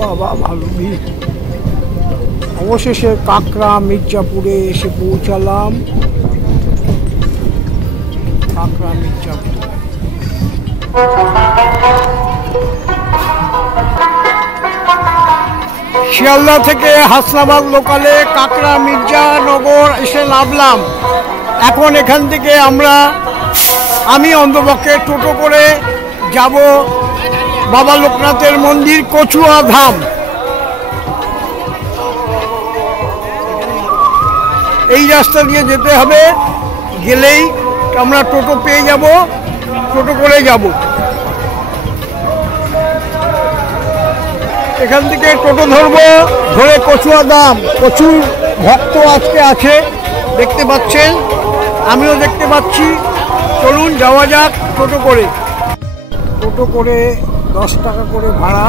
বাবা ভালো ভিড়। অবশেষে কাকড়া মির্জাপুরে এসে পৌঁছালাম। কাকড়া মির্জাপুর। শিয়ালদা থেকে হাসনাবাদ লোকালে কাকড়া মির্জানগর এসে নামলাম। এখন এখান থেকে আমি অন্তপক্ষে টোটো করে যাব বাবা লোকনাথের মন্দির কচুয়া ধাম। এই রাস্তা দিয়ে যেতে হবে, গেলেই আমরা টোটো পেয়ে যাব, টোটো করে যাব। এখান থেকে টোটো ধরবো, ধরে কচুয়া ধাম। প্রচুর ভক্ত আজকে আছে, দেখতে পাচ্ছেন, আমিও দেখতে পাচ্ছি। চলুন যাওয়া যাক টোটো করে। টোটো করে 10 টাকা করে ভাড়া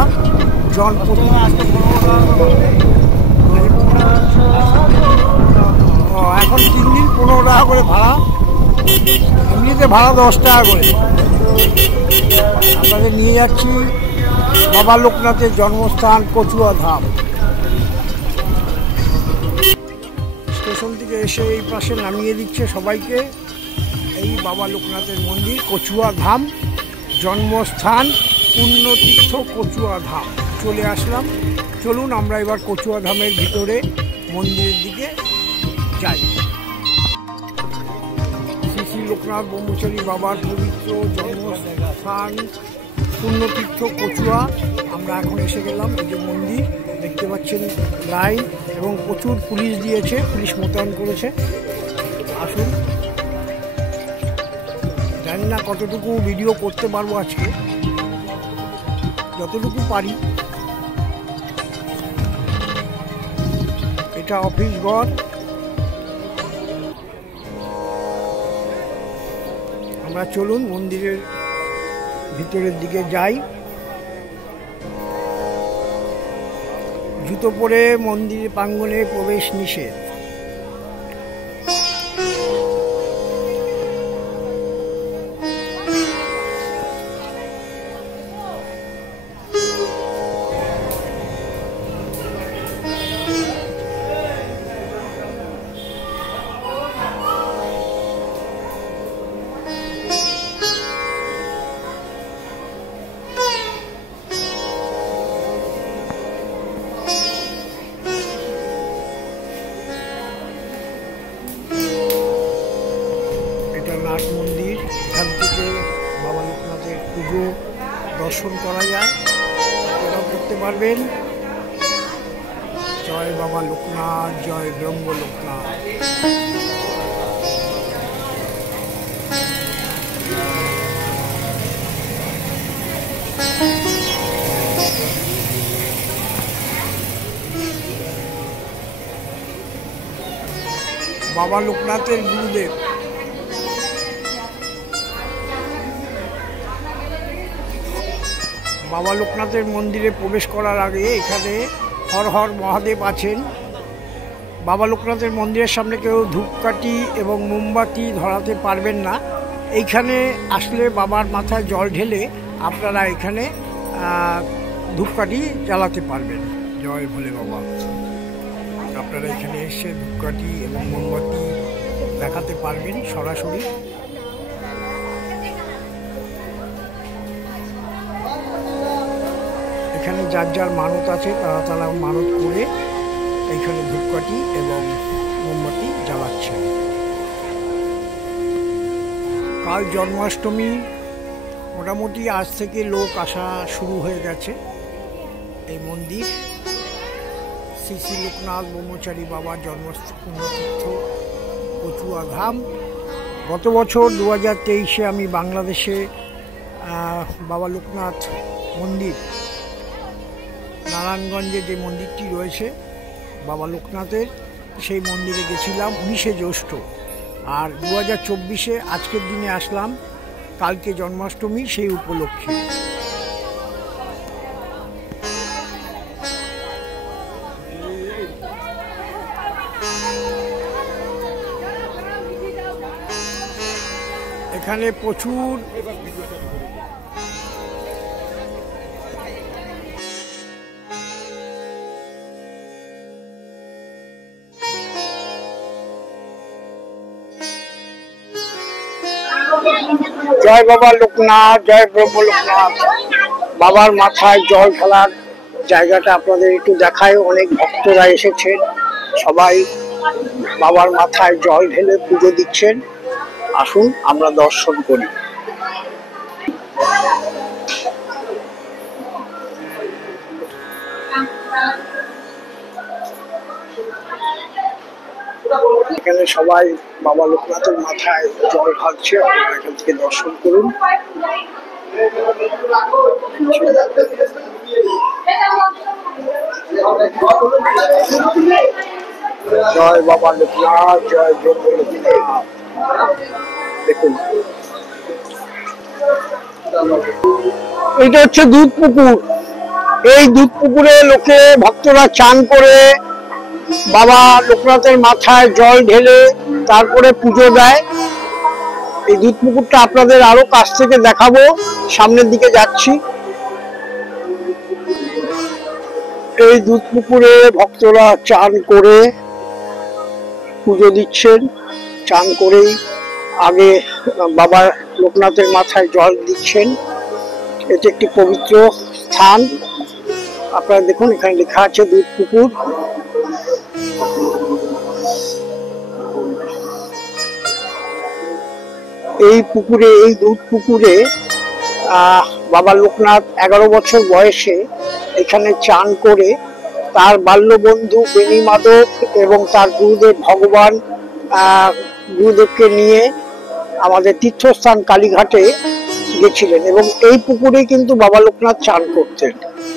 জনপ্রতি। এখন 3 দিন 15 টাকা করে ভাড়া, এমনিতে ভাড়া 10 টাকা করে। আপনাদের নিয়ে যাচ্ছি বাবা লোকনাথের জন্মস্থান কচুয়া ধাম। স্টেশন থেকে এসে এই পাশে নামিয়ে দিচ্ছে সবাইকে। এই বাবা লোকনাথের মন্দির কচুয়া ধাম, জন্মস্থান পুণ্যতীর্থ কচুয়া ধাম। চলে আসলাম। চলুন আমরা এবার কচুয়া ধামের ভিতরে মন্দিরের দিকে যাই। শ্রী শ্রী লোকনাথ ব্রহ্মচারী বাবার পবিত্র জন্মস্থান পুণ্যতীর্থ কচুয়া। আমরা এখন এসে গেলাম। এই যে মন্দির দেখতে পাচ্ছেন, লাইন এবং প্রচুর পুলিশ দিয়েছে, পুলিশ মোতায়েন করেছে। আসুন, জানি না কতটুকু ভিডিও করতে পারবো আজকে, যতটুকু পারি। এটা অফিস ঘর। আমরা চলুন মন্দিরের ভিতরের দিকে যাই। জুতো পরে মন্দির প্রাঙ্গণে প্রবেশ নিষেধ। নাট মন্দির। এখান থেকে বাবা লোকনাথের পুজো দর্শন করা যায়, এটাও করতে পারবেন। জয় বাবা লোকনাথ, জয় ব্রহ্ম লোকনাথ। বাবা লোকনাথের গুরুদেব। বাবা লোকনাথের মন্দিরে প্রবেশ করার আগে এখানে হর হর মহাদেব আছেন। বাবা লোকনাথের মন্দিরের সামনে কেউ ধূপকাঠি এবং মোমবাতি ধরাতে পারবেন না। এইখানে আসলে বাবার মাথায় জল ঢেলে আপনারা এখানে ধূপকাঠি জ্বালাতে পারবেন। জয় ভোলে বাবা। আপনারা এখানে এসে ধূপকাঠি এবং মোমবাতি দেখাতে পারবেন সরাসরি। এখানে যার যার মানত আছে তারা মানত করে এইখানে ধূপকাঠি এবং মোমবাতি জ্বালাচ্ছেন। কাল জন্মাষ্টমী, মোটামুটি আজ থেকে লোক আসা শুরু হয়ে গেছে। এই মন্দির শ্রী শ্রী লোকনাথ ব্রহ্মচারী বাবার জন্মস্থান তীর্থ কচুয়া ধাম। গত বছর 2023-এ আমি বাংলাদেশে বাবা লোকনাথ মন্দির, নারায়ণগঞ্জে যে মন্দিরটি রয়েছে বাবা লোকনাথের, সেই মন্দিরে গেছিলাম 19শে জ্যৈষ্ঠ। আর 2024-এ আজকের দিনে আসলাম, কালকে জন্মাষ্টমী, সেই উপলক্ষে। এখানে প্রচুর জয় বাবা লোকনাথ, জয় ব্রহ্ম লোকনাথ। বাবার মাথায় জল ঢালার জায়গাটা আপনাদের একটু দেখায়। অনেক ভক্তরা এসেছেন, সবাই বাবার মাথায় জল ঢেলে পুজো দিচ্ছেন। আসুন আমরা দর্শন করি। এখানে সবাই বাবা লোকনাথের মাথায় জল ঢালছে, আপনারা এখান থেকে দর্শন করুন। জয় বাবা লোকনাথ, জয় ব্রহ্ম লোকনাথ। দেখুন, এটা হচ্ছে দুধ পুকুর। এই দুধ পুকুরে লোকে ভক্তরা চান করে বাবা লোকনাথের মাথায় জল ঢেলে তারপরে পুজো দেয়। এই দুধ পুকুরটা আপনাদের আরো কাছ থেকে দেখাবো, সামনের দিকে যাচ্ছি। এই দুধ পুকুরে ভক্তরা চান করে পুজো দিচ্ছেন। চান করেই আগে বাবা লোকনাথের মাথায় জল দিচ্ছেন। এটি একটি পবিত্র স্থান। আপনারা দেখুন, এখানে লেখা আছে দুধ পুকুর। এই পুকুরে, এই দুধ পুকুরে বাবা লোকনাথ 11 বছর বয়সে এখানে চান করে তার বাল্যবন্ধু বেণী মাধব এবং তার গুরুদেব ভগবান গুরুদেবকে নিয়ে আমাদের তীর্থস্থান কালীঘাটে গেছিলেন এবং এই পুকুরে কিন্তু বাবা লোকনাথ চান করতেন।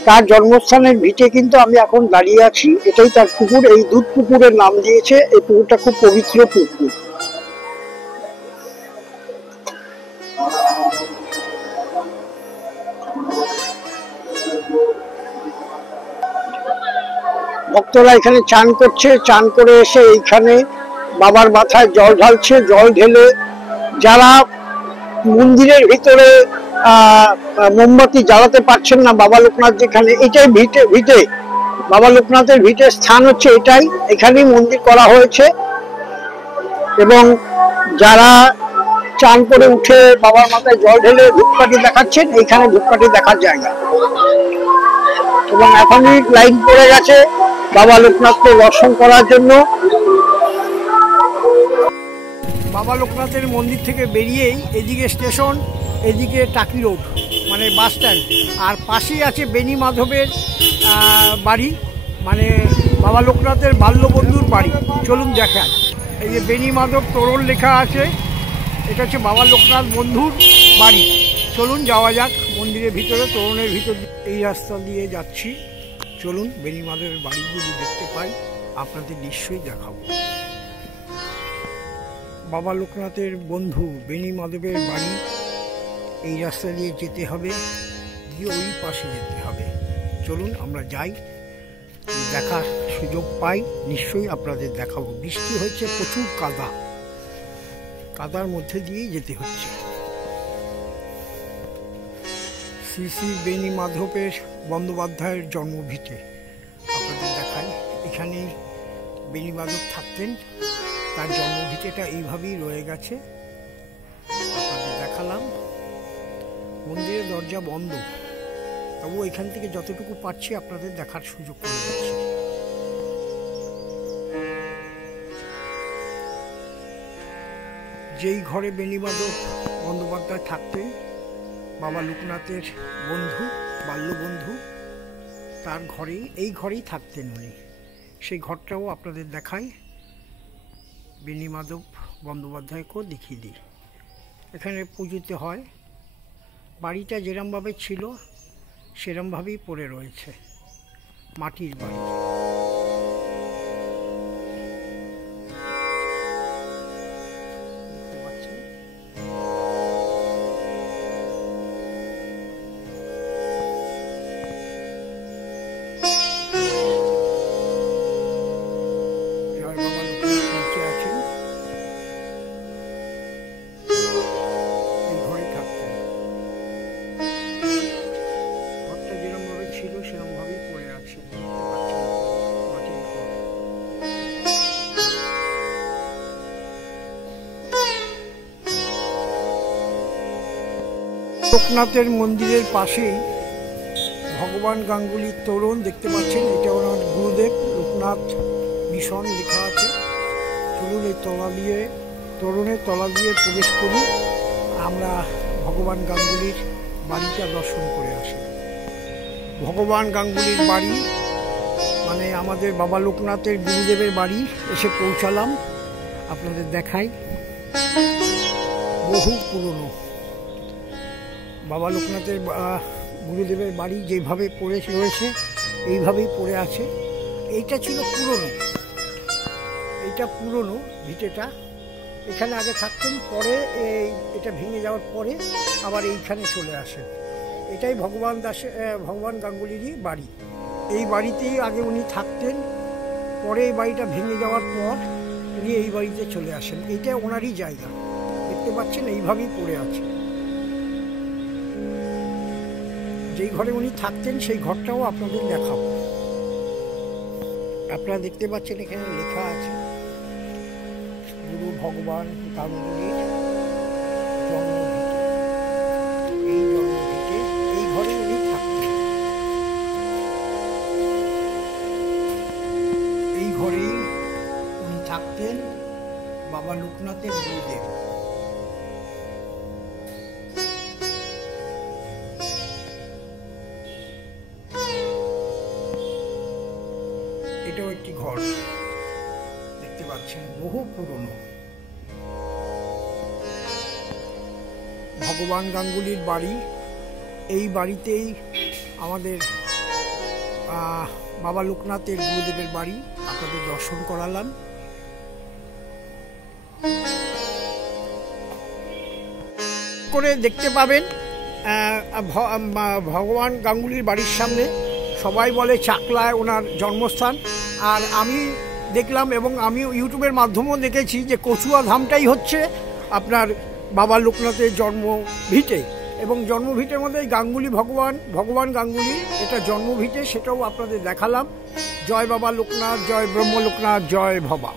তার জন্মস্থানের ভিটে কিন্তু আমি এখন দাঁড়িয়ে আছি, এটাই তার পুকুর। এই দুধ পুকুরের নাম দিয়েছে। এই পুকুরটা খুব পবিত্র পুকুর। ভক্তরা এখানে চান করছে, চান করে এসে এইখানে বাবার মাথায় জল ঢালছে। জল ঢেলে যারা মন্দিরের ভিতরে মোমবাতি জ্বালাতে পারছেন না, বাবা লোকনাথ যেখানে, এটাই ভিটে বাবা লোকনাথের ভিটের স্থান হচ্ছে এটাই। এখানেই মন্দির করা হয়েছে এবং যারা চান করে উঠে বাবার মাথায় জল ঢেলে ধূপকাঠি দেখাচ্ছেন, এইখানে ধূপকাঠি দেখার জায়গা। এবং এখনই লাইন পড়ে গেছে বাবা লোকনাথকে দর্শন করার জন্য। বাবা লোকনাথের মন্দির থেকে বেরিয়েই এদিকে স্টেশন, এদিকে টাকি রোড মানে বাস স্ট্যান্ড, আর পাশেই আছে বেণী মাধবের বাড়ি, মানে বাবা লোকনাথের বাল্যবন্ধুর বাড়ি। চলুন দেখান। এই যে বেণী মাধব তোরণ লেখা আছে, এটা হচ্ছে বাবা লোকনাথ বন্ধুর বাড়ি। চলুন যাওয়া যাক মন্দিরের ভিতরে, তোরণের ভিতর। এই রাস্তা দিয়ে যাচ্ছি। চলুন বেণী মাধবের বাড়ি যদি দেখতে পাই আপনাদের নিশ্চয়ই দেখাবো। বাবা লোকনাথের বন্ধু বেণী মাধবের বাড়ি এই রাস্তা দিয়ে যেতে হবে, গিয়ে ওই পাশে যেতে হবে। চলুন আমরা যাই, দেখার সুযোগ পাই নিশ্চয়ই আপনাদের দেখাবো। বৃষ্টি হচ্ছে, প্রচুর কাদা, কাদার মধ্যে দিয়েই যেতে হচ্ছে। শ্রী শ্রী বেণী মাধবের বন্দ্যোপাধ্যায়ের জন্মভিটে আপনাদের দেখাই। এখানে বেণী মাধব থাকতেন, তার জন্মভিটেটা এইভাবেই রয়ে গেছে। আপনাদের দেখালাম। মন্দিরের দরজা বন্ধ, তবু এখান থেকে যতটুকু পারছি আপনাদের দেখার সুযোগ করে দিচ্ছি। যেই ঘরে বেণী মাধব বন্দ্যোপাধ্যায় থাকতেন, বাবা লোকনাথের বন্ধু, বাল্যবন্ধু, তার ঘরেই, এই ঘরেই থাকতেন উনি। সেই ঘরটাও আপনাদের দেখাই, বেণী মাধব বন্দ্যোপাধ্যায়কেও দেখিয়ে দিই। এখানে পুজোতে হয়। বাড়িটা যেরমভাবে ছিল সেরমভাবেই পড়ে রয়েছে, মাটির বাড়ি। লোকনাথের মন্দিরের পাশেই ভগবান গাঙ্গুলির তোরণ দেখতে পাচ্ছেন। এটা ওনার গুরুদেব লোকনাথ মিশন লেখা আছে। চলুন এই তোরণের তলা দিয়ে প্রবেশ করি, আমরা ভগবান গাঙ্গুলির বাড়িটা দর্শন করে আসি। ভগবান গাঙ্গুলির বাড়ি মানে আমাদের বাবা লোকনাথের গুরুদেবের বাড়ি এসে পৌঁছালাম। আপনাদের দেখাই, বহু পুরনো বাবা লোকনাথের গুরুদেবের বাড়ি যেভাবে পড়ে রয়েছে এইভাবেই পড়ে আছে। এইটা ছিল পুরনো, এইটা পুরনো ভিটেটা। এখানে আগে থাকতেন, পরে এটা ভেঙে যাওয়ার পরে আবার এইখানে চলে আসেন। এটাই ভগবান গাঙ্গুলিরই বাড়ি। এই বাড়িতেই আগে উনি থাকতেন, পরে এই বাড়িটা ভেঙে যাওয়ার পর উনি এই বাড়িতে চলে আসেন। এইটা ওনারই জায়গা, দেখতে পাচ্ছেন এইভাবেই পড়ে আছে। যেই ঘরে উনি থাকতেন সেই ঘরটাও আপনাদের দেখাবো। আপনারা দেখতে পাচ্ছেন এখানে লেখা আছে গুরু ভগবান গাঙ্গুলির জন্মভিটে। এই জন্মভিটে, এই ঘরে উনি থাকতেন। এই ঘরেই উনি থাকতেন, বাবা লোকনাথের গুরুদেব। এটাও একটি ঘর দেখতে পাচ্ছেন, বহু পুরনো। ভগবান গাঙ্গুলির বাড়ি, এই বাড়িতেই আমাদের বাবা লোকনাথের গুরুদেবের বাড়ি। আপনাদের দর্শন করালাম। করে দেখতে পাবেন ভগবান গাঙ্গুলির বাড়ির সামনে সবাই বলে চাকলায় ওনার জন্মস্থান। আর আমি দেখলাম এবং আমি ইউটিউবের মাধ্যমেও দেখেছি যে কচুয়া ধামটাই হচ্ছে আপনার বাবা লোকনাথের জন্মভিটে। এবং জন্মভিটের মধ্যে গাঙ্গুলি ভগবান গাঙ্গুলি এটা জন্মভিটে, সেটাও আপনাদের দেখালাম। জয় বাবা লোকনাথ, জয় ব্রহ্ম লোকনাথ, জয় ভবা।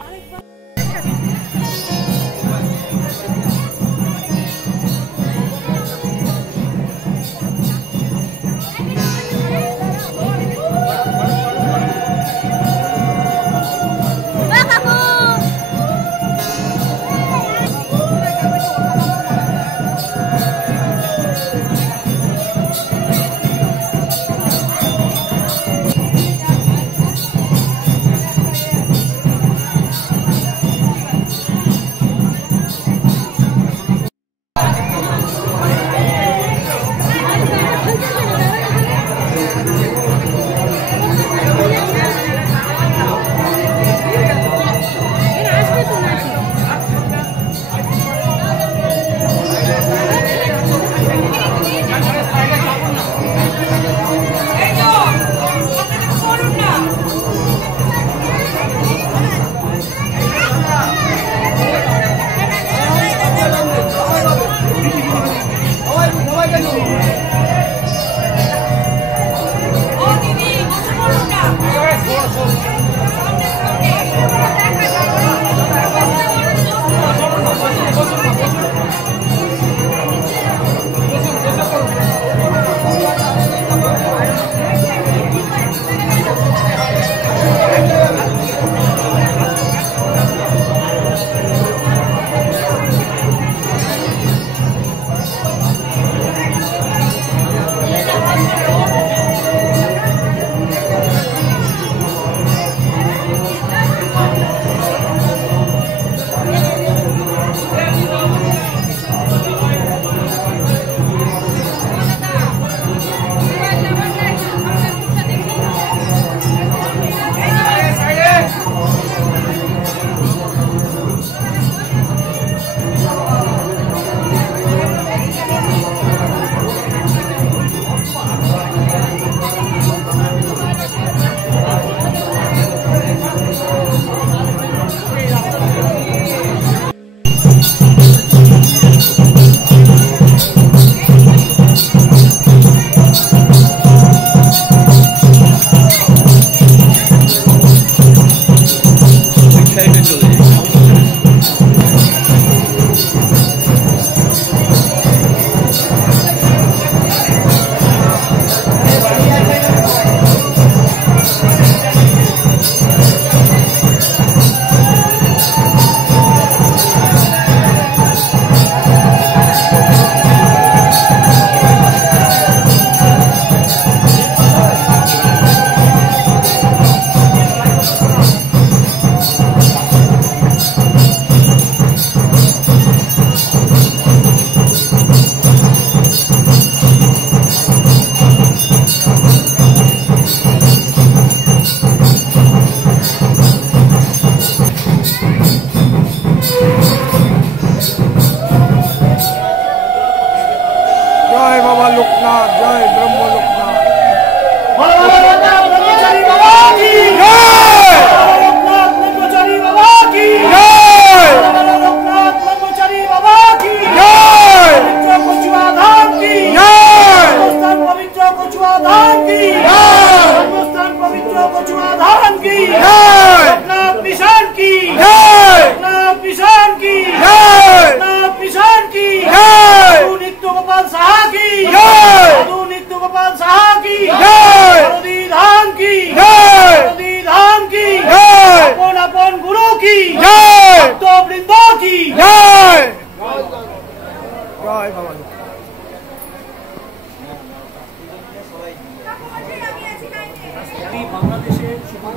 লোকনাথ, জয় ব্রহ্ম লোকনাথ।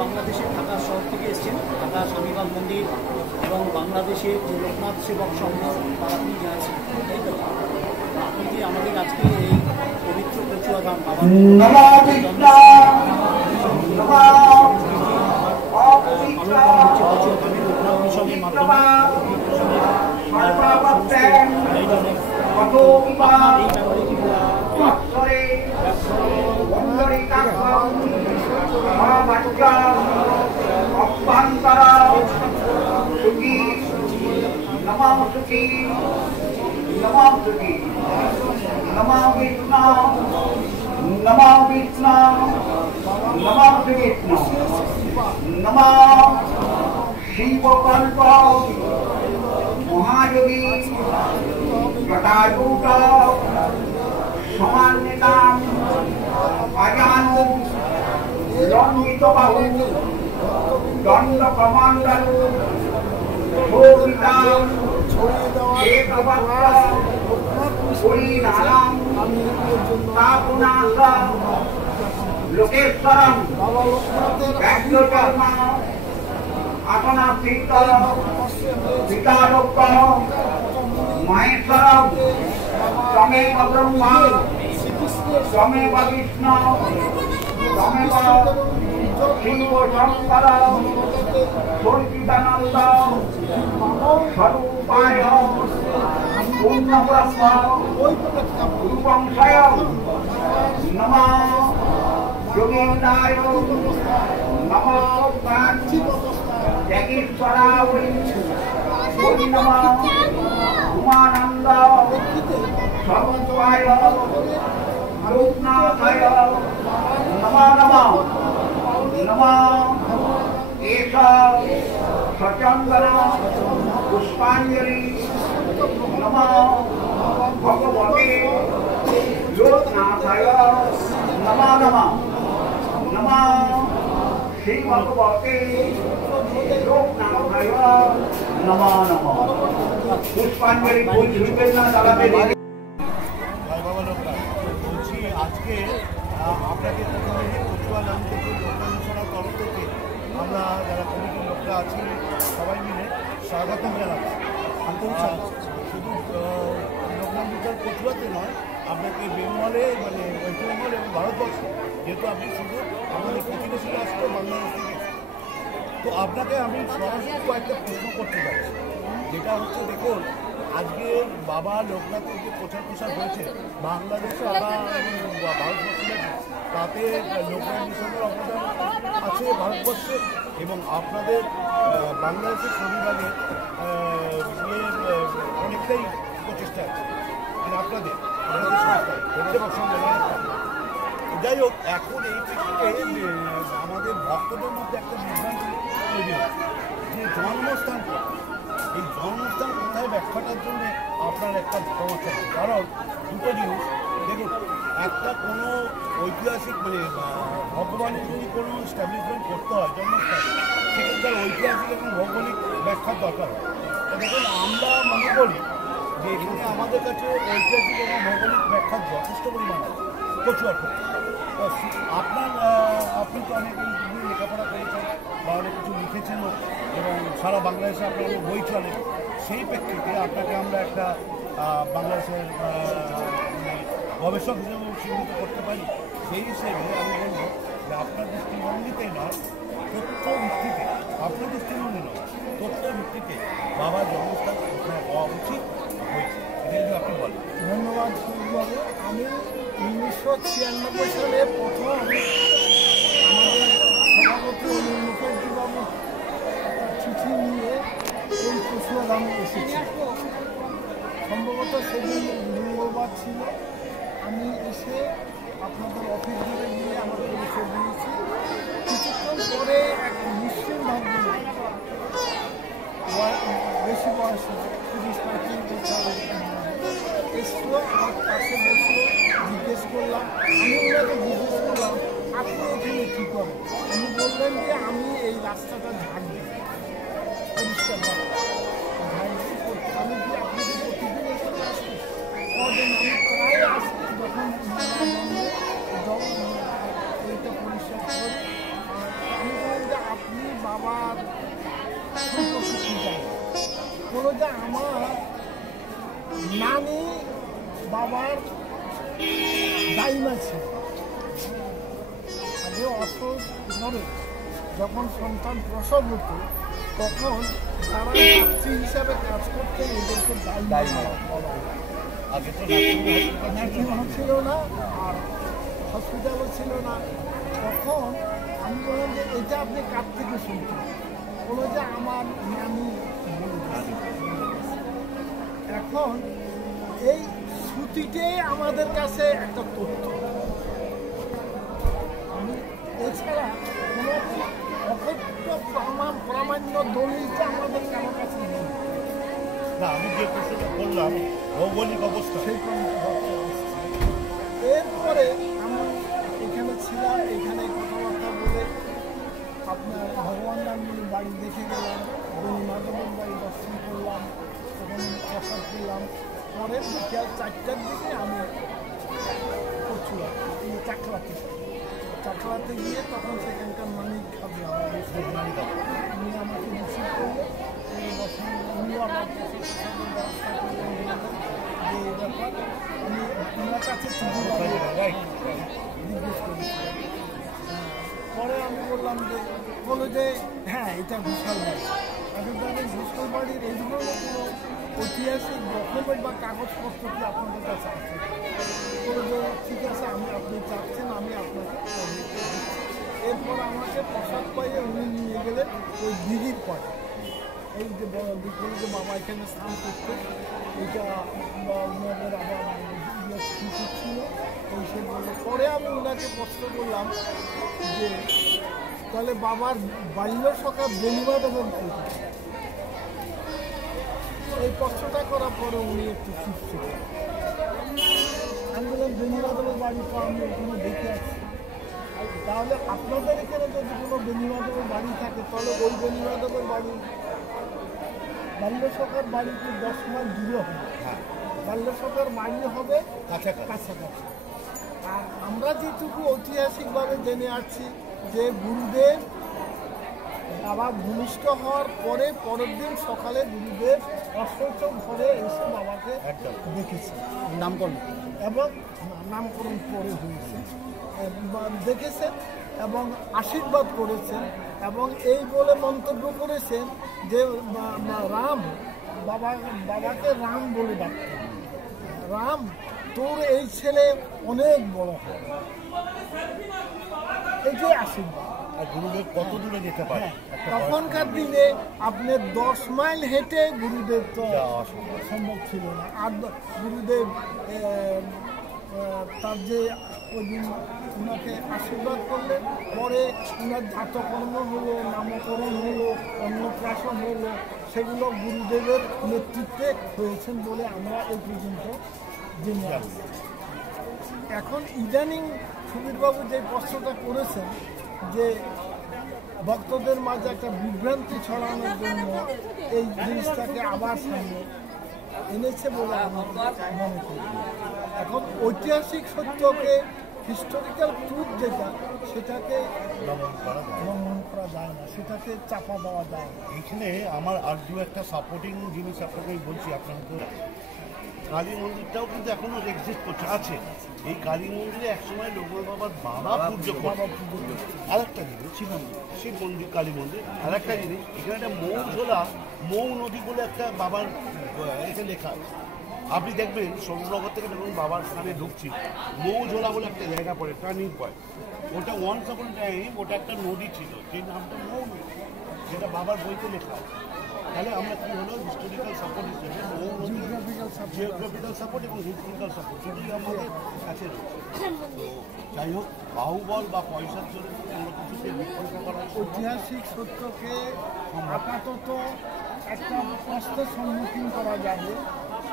বাংলাদেশে ঢাকা শহর থেকে এসেছেন, ঢাকা স্বামীবাগ মন্দির এবং বাংলাদেশের যে লোকনাথ সেবক সংঘ আপনি আছেন, তাই তো? আপনি যে আমাদের আজকে এই পবিত্র কচুয়াধাম বাবার কচুয়াধামের লোকনাথ মিশনের মাধ্যমে শিবকল্প মহাযোগী জটাযুত সমান্বিতাম আজানু লম্বিত বাহু দণ্ড কমণ্ডলু শোভিতাম শ্বেতবস্ত্র পরিধানম তাপনাসম লোকেশ্বরম ব্যগ্রচর্ম আসনাস্থিত পিতারোক্ত মহেশ্বরম তমেব ব্রহ্মা তমেব বিষ্ণু তমেব শিব শঙ্কর সচ্চিদানন্দ স্বরূপায় পূর্ণব্রহ্ম রূপং স্বয়ং নমঃ যোগীন্দ্রায় নমঃ জগীশ্বরায় নমঃ উমানন্দ স্বরূপায় লোকনাথায় নমঃ নমঃ নমঃ এষ সচন্দন পুষ্পাঞ্জলি নমঃ ভগবতে লোকনাথায় নমঃ নমঃ নমঃ শ্রী ভগবতে লোকনাথায় নমঃ নমঃ। পুষ্পাঞ্জলি ফুল ছুঁইবেন না, দাঁড়াতে দিন। বলছি আজকে আপনাকে প্রথমে কচুয়াধাম থেকে লোকনাথ মিশনের তরফ থেকে আমরা যারা কমিটির লোকরা আছি সবাই মিলে স্বাগতম জানাচ্ছি। শুধু লোকনাথ মিশন কচুয়াতে নয়, আপনাকে বেঙ্গলে মানে ওয়েস্ট বেঙ্গল এবং ভারতবর্ষে, যেহেতু আপনি শুধু আমাদের প্রতিবেশী রাষ্ট্র বাংলাদেশ থেকে, তো আপনাকে আমি সরাসরি কয়েকটা প্রশ্ন করতে চাচ্ছি। যেটা হচ্ছে, দেখুন আজকে বাবা লোকনাথের যে প্রচার প্রসার হয়েছে বাংলাদেশে বা ভারতবর্ষে, তাতে লোকনাথ মিশনের অবদান আছে ভারতবর্ষে এবং আপনাদের বাংলাদেশের স্বামীবাগে অনেকটাই প্রচেষ্টা আছে আপনাদের যাই হোক। এখন এই থেকে আমাদের ভক্তদের মধ্যে একটা বিভ্রান্তি তৈরি হচ্ছে যে জন্মস্থান, এই জন্মস্থান কোথায় ব্যাখ্যাটার জন্য আপনার একটা সমস্যা আছে। কারণ দুটো জিনিস দেখুন, একটা কোনো ঐতিহাসিক মানে ভগবানের যদি কোনো এস্টাবলিশমেন্ট করতে হয় জন্মস্থান, সেখানকার ঐতিহাসিক এবং ভৌগোলিক ব্যাখ্যার দরকার হয়। দেখুন আমরা মনে করি যে এখানে আমাদের কাছে ঐতিহাসিক এবং ভৌগোলিক ব্যাখ্যার যথেষ্ট পরিমাণ আছে কচুয়ার ক্ষেত্রে। আপনি তো অনেক লেখাপড়া করেছেন বা অনেক কিছু লিখেছেনও এবং সারা বাংলাদেশে আপনার বই চলে, সেই প্রেক্ষিতে আপনাকে আমরা একটা বাংলাদেশের গবেষক হিসেবেও চিহ্নিত করতে পারি। সেই হিসেবে আমি বলবো যে আপনার দৃষ্টিভঙ্গিতে নয়, তথ্য ভিত্তিতে, আপনার দৃষ্টিভঙ্গি নয়, তথ্য ভিত্তিতে বাবার জন্মস্থান হওয়া উচিত হয়েছে, এটা যদি আপনি বলেন। ধন্যবাদ। আমি 1996 সালে প্রথম আমাদের সভাপতি অনিল মুখার্জি বাবু চিঠি নিয়ে এই পশুরাম এসেছি। সম্ভবত সেদিন মঙ্গলবার ছিল। আমি এসে আপনাদের অফিস ধরে গিয়ে আমার পরিচয় দিয়েছি। কিছুক্ষণ পরে এক মুসলিম ভাগ্য বেশি বয়স না, 30-35 বছর এসলো, আমার পাশে বসলো। জিজ্ঞেস করলাম, আমি ওনাকে জিজ্ঞেস করলাম আপনি এখানে কী করেন? উনি বললেন যে আমি এই রাস্তাটা ঝাড় দিই, পরিষ্কার ঝাড় দিই করতে। আমি কি আপনি কি প্রতিদিন এখানে আসি? কদিন আমি প্রায় আসি, যখন এইটা পরিষ্কার করি। আমি বললাম যে আপনি বাবার সম্পর্কে কী জানেন? বলো যে আমার নানি বাবার দাইমা ছিল। আগে অসুখ ধরে যখন সন্তান প্রসব হতো তখন তারা ছাত্রী হিসাবে কাজ করতে এদেরকে দাইমা বলা হয়। আগে তো নার্সিং হোম ছিল না, আর হসপিটালও ছিল না। তখন আমি বললাম যে এটা আপনি কার থেকে শুনতেন? বলো যে আমার নানি বলে গেছে। এখন এই শ্রুতিটাই আমাদের কাছে একটা তথ্য। আমি এছাড়া কোনো অকথ্য প্রামাণ্য দলিলটা আমাদের কারো কাছে নেই। না, আমি যে প্রশ্নটা করলাম ভৌগোলিক অবস্থা, সেই এরপরে আমি এখানে ছিলাম, এখানে কথাবার্তা বলে আপনার ভগবান রামগুলির বাড়ি দেখে গেলাম, বনি মাধবের বাড়ি দর্শন করলাম, ওখানে প্রসাদ করলাম। পরে বিকেল 4টার দিকে আমি করছিলাম চাকলাতে গিয়ে তখন সেখানকার মালিক খাবে উনি আমাকে রিসিভ করলে উনি আমার ব্যবস্থা করলেন যে এই ব্যাপার। আমি ওনার কাছে জিজ্ঞেস করেছিলাম। পরে আমি বললাম যে বলো যে হ্যাঁ এটা ঘোষাল বাড়ি। এখন তাদের ঘোষাল বাড়ির এই ধরনের কোনো ঐতিহাসিক ডকুমেন্ট বা কাগজপত্র কি আপনাদের কাছে আছে? বলে যে ঠিক আছে, আপনি চাচ্ছেন আমি আপনাকে। এরপর আমাকে প্রসাদ পাইয়ে উনি নিয়ে গেলেন ওই দিঘির পরে। এই যে বলে যে বাবা এখানে স্নান করতে, এইটা ওনাদের আবার কিছু ছিল ওই সে বললো। পরে আমি ওনাকে প্রশ্ন করলাম যে তাহলে বাবার বাল্য সখা বেনিবাদবেন কোথায়? এই প্রশ্নটা করার পরে উনি একটু চুপ ছিল। আমি বললাম বেনিবাদবের বাড়ি তো আমি ওখানে দেখে আসছি। তাহলে আপনাদের এখানে যদি কোনো বেনিবাদবের বাড়ি থাকে তাহলে ওই বেনিবাদবের বাড়ি বাল্য সখার বাড়ি কি 10 মাইল দূরে হবে? বাল্য সখার বাড়ি হবে কাছাকাছি। আর আমরা যেটুকু ঐতিহাসিকভাবে জেনে আসছি যে গুরুদেব বাবা ভূমিষ্ঠ হওয়ার পরে পরের দিন সকালে গুরুদেব অশ্বচক ঘরে এসে বাবাকে দেখেছে, নামকরণ এবং নামকরণ পরে হয়েছে দেখেছেন এবং আশীর্বাদ করেছেন এবং এই বলে মন্তব্য করেছেন যে রাম বাবাকে রাম বলে ডাকতেন। রাম, তোর এই ছেলে অনেক বড় হয়, এই যে আশীর্বাদ। আর গুরুদেব কত দূরে যেতে পারে? তখনকার দিনে আপনার 10 মাইল হেঁটে গুরুদেব তো সম্ভব ছিল না। আর গুরুদেব তার যে ওই দিন ওনাকে আশীর্বাদ করলেন, পরে ওনার জাতকর্ম হলো, নামকরণ হলো, অন্নপ্রাশন হলো, সেগুলো গুরুদেবের নেতৃত্বে হয়েছেন বলে আমরা এই পর্যন্ত জেনে আসছি। এখন ইদানিং সুবীরবাবু যে প্রশ্নটা করেছেন যে ভক্তদের মাঝে একটা বিভ্রান্তি ছড়ানোর জন্য এই জিনিসটাকে আবার সামনে এনেছে বলে আমি মনে করি। এখন ঐতিহাসিক সত্যকে, হিস্টোরিক্যাল ট্রুথ যেটা, সেটাকে লঙ্ঘন করা যায় না, সেটাকে চাপা দেওয়া যায় না। এইখানে আমার আর দু একটা সাপোর্টিং জিনিস আপনাকে বলছি। আপনাদের কালী মন্দিরটাও কিন্তু এখনো এক্সিস্ট করছে, আছে। এই কালী মন্দিরে একসময় লোকল বাবার বাবা পুজো করতো। আর একটা জিনিস, শিব মন্দির, কালী মন্দির। আর একটা জিনিস, এখানে একটা মৌঝোলা, মৌ নদী বলে একটা বাবার এটা লেখা আছে। আপনি দেখবেন সমুদ্রনগর থেকে যখন বাবার স্থানে ঢুকছি মৌঝোলা বলে একটা জায়গা পড়ে টার্নিং পয়েন্ট, ওটা ওয়ান্স আপন টাইম ওটা একটা নদী ছিল যে নামটা মৌ নদী, যেটা বাবার বইতে লেখা। তাহলে আমরা কী হলো হিস্টোরিক্যাল সাপোর্ট হিসেবে মৌ নদী, জিওগ্রাফিক্যাল সাপোর্ট এবং হিস্টোরিক্যাল সাপোর্ট দুটোই আমাদের কাছে রয়েছে। তো যাই হোক, বাহুবল বা পয়সার জন্য কোনো কিছুকে বিকল্প করা ঐতিহাসিক সত্যকে আপাতত একটা প্রশ্নের সম্মুখীন করা যাবে,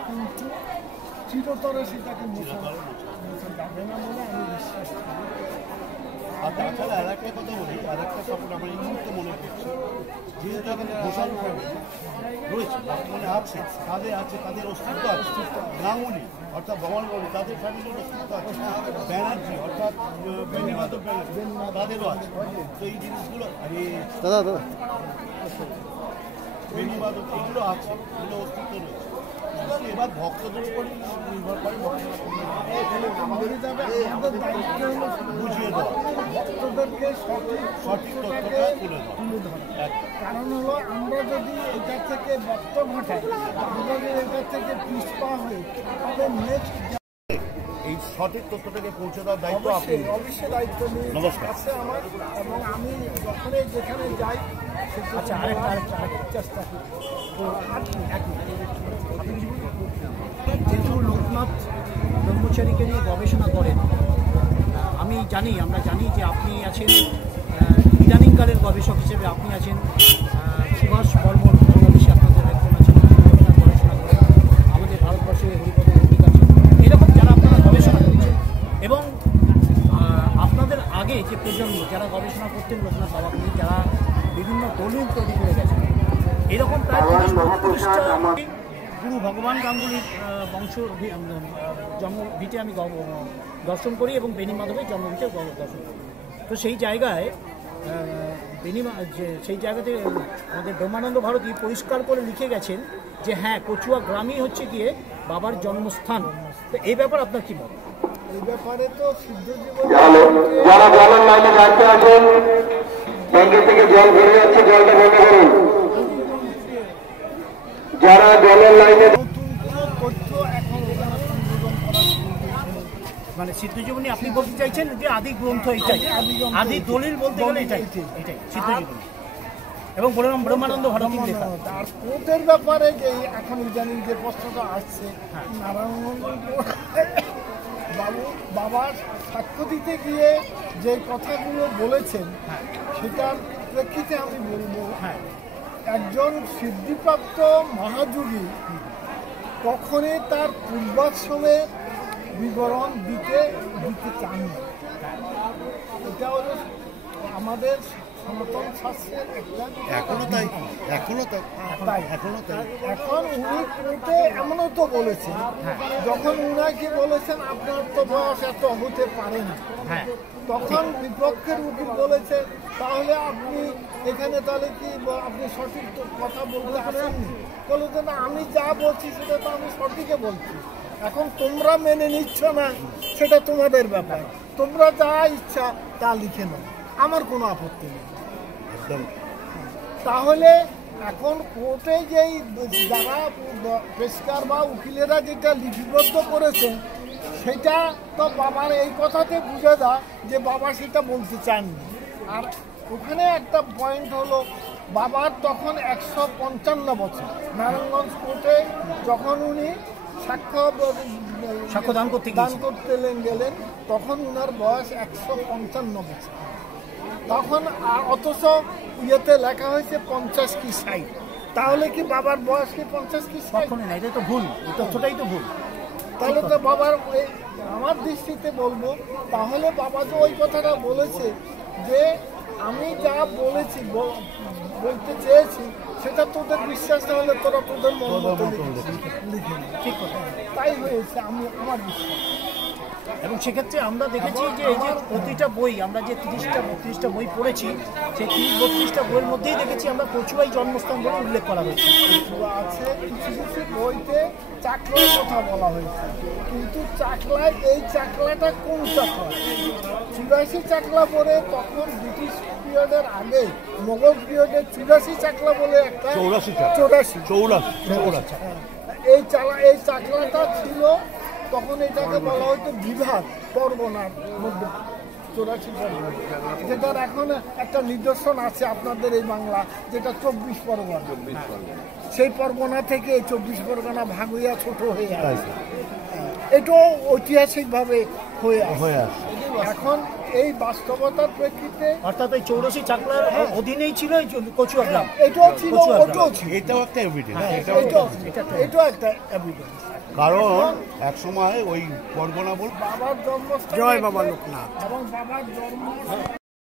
কিন্তু চিরতরে সেটাকে মোছা যাবে না বলে আমি বিশ্বাস করি। আর তাছাড়া আর একটা কথা বলি, আর একটা সাপোর্ট আমার এই মুহূর্তে মনে পড়ছে, যেহেতু এখানে ঘোষাল ফ্যামিলি রয়েছে, বর্তমানে আছে, তাদের অস্তিত্ব আছে। গাঙ্গুলি অর্থাৎ বঙ্গবন্ধু তাদের ফ্যামিলির অস্তিত্ব আছে। ব্যানার্জি অর্থাৎ বেনিমাধব ব্যানার্জি তাদেরও আছে। তো এই জিনিসগুলো বেনিমাধব এগুলো আছে, এগুলো অস্তিত্ব রয়েছে। এবার ভক্তদের উপর নির্ভর করে আমাদের দায়িত্ব হলো বুঝিয়ে দেওয়া, ভক্তদেরকে সঠিক তথ্যটা তুলে ধরা। কারণ হলো আমরা যদি এটা থেকে ব্যক্ত ঘটাই, আমরা যদি এটা থেকে পিছপা হই, তবে নেক্সট এই সঠিক তথ্যটাকে পৌঁছে দেওয়ার দায়িত্ব আপনি। অবশ্যই দায়িত্ব নিয়ে নমস্কার। আছে আমার, এবং আমি যখনই যেখানে যাই আচ্ছা, আরেকটা চেষ্টা করি। তো যেহেতু লোকনাথ ব্রহ্মচারীকে নিয়ে গবেষণা করেন, আমরা জানি যে আপনি আছেন ইদানিংকালের গবেষক হিসেবে, আপনি আছেন সুভাষ বর্মন বাংলাদেশে আপনাদের একজন আছেন লোকনাথ গবেষণা করেন, আমাদের ভারতবর্ষে হরিপদ মল্লিক আছেন, এরকম যারা আপনারা গবেষণা করছেন। এবং আপনাদের আগে যে প্রজন্ম যারা গবেষণা করতেন লোকনাথ বাবাকে নিয়ে, যারা বিভিন্ন দলিল তৈরি করে গেছেন, এরকম প্রায় 30-32টা গুরু ভগবান গাঙ্গুলির বংশ জন্মভিটে আমি দর্শন করি এবং বেনিমাধবের জন্মভিটে দর্শন করি। তো সেই জায়গায় সেই জায়গাতে আমাদের ব্রহ্মানন্দ ভারতী পরিষ্কার করে লিখে গেছেন যে হ্যাঁ, কচুয়া গ্রামই হচ্ছে গিয়ে বাবার জন্মস্থান। তো এই ব্যাপার আপনার কী মত? এই ব্যাপারে তো সিদ্ধ যারা জলের লাইনে দাঁড়িয়ে আছেন, ট্যাঙ্কি থেকে জল ভরে যাচ্ছে, জলটা বন্ধ করুন। যারা জলের লাইনে মানে সিদ্ধ জীবনী আপনি বলতে চাইছেন যে আদি গ্রন্থ এটাই, আদি দলিল বলতে গেলে এটাই সিদ্ধ জীবনী এবং ব্রহ্মানন্দ ভারতী লেখা। আর কোর্টের ব্যাপারে যে এখন ইদানিং যে প্রশ্নটা আসছে, নারায়ণগঞ্জ বাবা সাক্ষ্য দিতে গিয়ে যে কথাগুলো বলেছেন, সেটার প্রেক্ষিতে আমি বলবো, একজন সিদ্ধিপ্রাপ্ত মহাযোগী কখনই তার পূর্বাশ্রমের বিবরণ দিতে চান না। এটা হলো আমাদের সনাতন শাস্ত্রের একটা, এখনো তাই। এখন উনি কোর্টে এমনও তো বলেছেন, যখন উনাকে বলেছেন আপনার তো বয়স এত হতে পারে না, তখন বিপক্ষের উকিল বলেছেন তাহলে আপনি এখানে তাহলে কি আপনি সঠিক কথা বলতে আসেননি? বলে যে না, আমি যা বলছি সেটা তো আমি সঠিকই বলছি, এখন তোমরা মেনে নিচ্ছ না সেটা তোমাদের ব্যাপার, তোমরা যা ইচ্ছা তা লিখে নাও, আমার কোনো আপত্তি নেই। তাহলে এখন কোর্টে যেই যারা পেশকার বা উকিলেরা যেটা লিপিবদ্ধ করেছেন, সেটা তো বাবার এই কথাতে বুঝে যায় যে বাবা সেটা বলতে চাননি। আর ওখানে একটা পয়েন্ট হলো, বাবার তখন 155 বছর, নারায়ণগঞ্জ কোর্টে যখন উনি সাক্ষ্য দান করতে গেলেন, তখন উনার বয়স 155 বছর। তখন অথচ ইয়েতে লেখা হয়েছে 50 কি 60, তাহলে কি বাবার বয়স কি 50 কি 60? না, এটা তো ভুল, এই তথ্যটাই তো ভুল। তাহলে তো বাবার আমার দৃষ্টিতে বলবো, তাহলে বাবা তো ওই কথাটা বলেছে যে আমি যা বলেছি বলতে চেয়েছি সেটা তোদের বিশ্বাস না হলে তোরা তোদের মন মতো লিখে নি। ঠিক কথা, তাই হয়েছে আমার বিশ্বাস। এবং সেক্ষেত্রে আমরা দেখেছি যে এই যে প্রতিটা বই, আমরা যে 30টা বই পড়েছি, সেই 30-32টা বইয়ের মধ্যেই দেখেছি আমরা কচুয়াই জন্মস্থান বলে উল্লেখ করা হয়েছে। আছে কিছু বইতে চাকলার কথা বলা হয়েছে, কিন্তু চাকলায় এই চাকলাটা কোন চাকলা? 84 চাকলা বলে তখন ব্রিটিশ পিরিয়ডের আগে, মোগল পিরিয়ডে 84 চাকলা বলে একটা 84 এই চাকলাটা ছিল, তখন এটাকে বলা হতো বিভাগ পরগনার মধ্যে 84 পরগনা, যেটার এখন একটা নিদর্শন আছে আপনাদের এই বাংলা, যেটা 24 পরগনা। সেই পরগনা থেকে 24 পরগনা ভাগ হইয়া ছোট হয়ে আছে। এটাও ঐতিহাসিকভাবে হয়ে আসে। এখন এই বাস্তবতার প্রেক্ষিতে অর্থাৎ এই 84 চাকলার অধীনেই ছিল এই কচুয়া গ্রাম। এটাও ছিল, ওটাও ছিল, এটাও একটা এভিডেন্স। এটাও একটা এভিডেন্স। কারণ এক সময় ওই পরগনা বল বাবার জন্মস্থান জয় বাবা লোকনাথ। এবং বাবার জন্ম